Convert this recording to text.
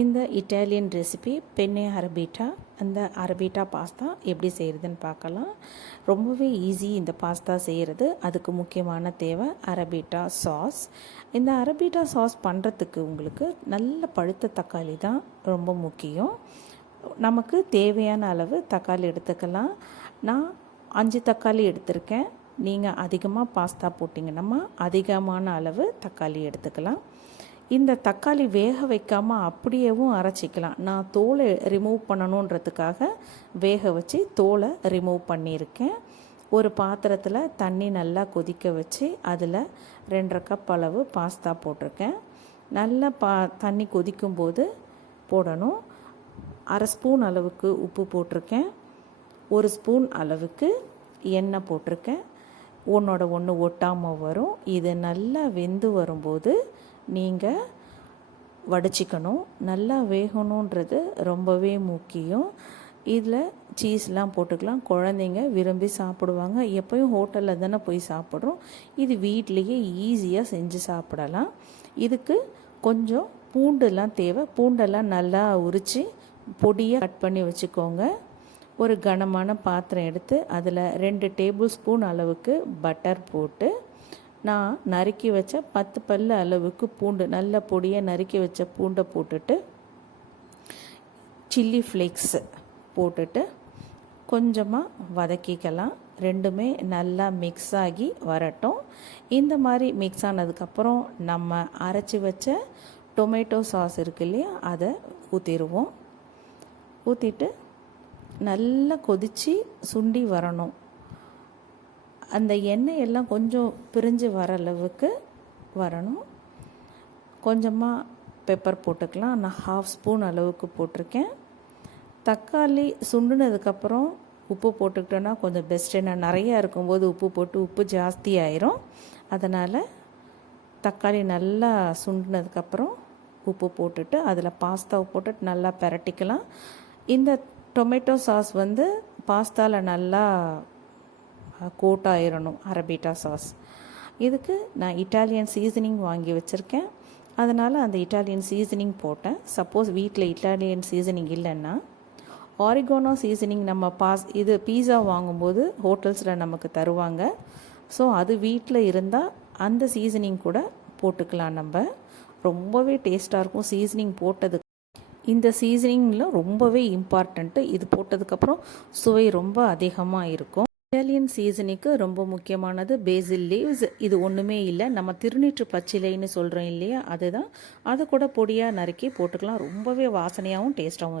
இந்த Italian recipe penne அரபிட்டா. அந்த அரபிட்டா pasta எப்படி செய்கிறதுன்னு பார்க்கலாம். ரொம்பவே ஈஸி இந்த பாஸ்தா செய்கிறது. அதுக்கு முக்கியமான தேவை அரபிட்டா சாஸ். இந்த அரபிட்டா சாஸ் பண்ணுறதுக்கு உங்களுக்கு நல்ல பழுத்த தக்காளி தான் ரொம்ப முக்கியம். நமக்கு தேவையான அளவு தக்காளி எடுத்துக்கலாம். நான் 5 தக்காளி எடுத்திருக்கேன். நீங்கள் அதிகமாக பாஸ்தா போட்டிங்கன்னா அதிகமான அளவு தக்காளி எடுத்துக்கலாம். இந்த தக்காளி வேக வைக்காமல் அப்படியேவும் அரைச்சிக்கலாம். நான் தோலை ரிமூவ் பண்ணணுன்றதுக்காக வேக வச்சு தோலை ரிமூவ் பண்ணியிருக்கேன். ஒரு பாத்திரத்தில் தண்ணி நல்லா கொதிக்க வச்சு அதில் 2.5 கப் அளவு பாஸ்தா போட்டிருக்கேன். நல்லா தண்ணி கொதிக்கும்போது போடணும். 1/2 ஸ்பூன் அளவுக்கு உப்பு போட்டிருக்கேன். 1 ஸ்பூன் அளவுக்கு எண்ணெய் போட்டிருக்கேன். ஒன்றோட ஒன்று ஒட்டாமல் வரும். இது நல்லா வெந்து வரும்போது நீங்கள் வடிச்சிக்கணும். நல்லா வேகணுன்றது ரொம்பவே முக்கியம். இதில் சீஸ்லாம் போட்டுக்கலாம். குழந்தைங்க விரும்பி சாப்பிடுவாங்க. எப்போயும் ஹோட்டலில் தானே போய் சாப்பிட்றோம். இது வீட்லேயே ஈஸியாக செஞ்சு சாப்பிடலாம். இதுக்கு கொஞ்சம் பூண்டெல்லாம் தேவை. பூண்டெல்லாம் நல்லா உரித்து பொடியாக கட் பண்ணி வச்சுக்கோங்க. ஒரு கனமான பாத்திரம் எடுத்து அதில் 2 டேபிள் ஸ்பூன் அளவுக்கு பட்டர் போட்டு நான் நறுக்கி வச்ச 10 பல்லு அளவுக்கு பூண்டு நல்ல பொடியாக நறுக்கி வச்ச பூண்டை போட்டுட்டு சில்லி ஃப்ளேக்ஸ் போட்டுட்டு கொஞ்சமாக வதக்கிக்கலாம். ரெண்டுமே நல்லா மிக்ஸ் ஆகி வரட்டும். இந்த மாதிரி மிக்ஸ் ஆனதுக்கப்புறம் நம்ம அரைச்சி வச்ச டொமேட்டோ சாஸ் இருக்கு இல்லையா, அதை ஊற்றிடுவோம். ஊற்றிட்டு நல்லா கொதித்து சுண்டி வரணும். அந்த எண்ணெய் எல்லாம் கொஞ்சம் பிரிஞ்சு வர அளவுக்கு வரணும். கொஞ்சமாக பெப்பர் போட்டுக்கலாம். நான் 1/2 ஸ்பூன் அளவுக்கு போட்டிருக்கேன். தக்காளி சுண்டுனதுக்கப்புறம் உப்பு போட்டுக்கிட்டோன்னா கொஞ்சம் பெஸ்ட்டு. நான் நிறையா இருக்கும்போது உப்பு போட்டு உப்பு ஜாஸ்தி ஆயிரும். அதனால் தக்காளி நல்லா சுண்டுனதுக்கப்புறம் உப்பு போட்டுட்டு அதில் பாஸ்தாவை போட்டுட்டு நல்லா பிரட்டிக்கலாம். இந்த டொமேட்டோ சாஸ் பாஸ்தாவில் நல்லா கோட் ஆயிரணும். அரபிட்டா சாஸ் இதுக்கு நான் இட்டாலியன் சீசனிங் வாங்கி வச்சுருக்கேன். அதனால் அந்த இட்டாலியன் சீசனிங் போட்டேன். சப்போஸ் வீட்டில் இட்டாலியன் சீசனிங் இல்லைன்னா ஆரிகானோ சீசனிங் நம்ம இது பீஸா வாங்கும்போது ஹோட்டல்ஸில் நமக்கு தருவாங்க. ஸோ அது வீட்டில் இருந்தால் அந்த சீசனிங் கூட போட்டுக்கலாம். நம்ம ரொம்பவே டேஸ்ட்டாக இருக்கும் சீசனிங் போட்டது. இந்த சீசனிங்கில் ரொம்பவே இம்பார்ட்டண்ட்டு. இது போட்டதுக்கப்புறம் சுவை ரொம்ப அதிகமாக இருக்கும். இட்டாலியன் சீசனிங்க்கு ரொம்ப முக்கியமானது பேசில் லீவ்ஸ். இது ஒன்றுமே இல்லை, நம்ம திருநீற்று பச்சிலைன்னு சொல்கிறோம் இல்லையா, அதுதான். அதை கூட பொடியாக நறுக்கி போட்டுக்கலாம். ரொம்பவே வாசனையாகவும் டேஸ்ட்டாகவும் இருக்கும்.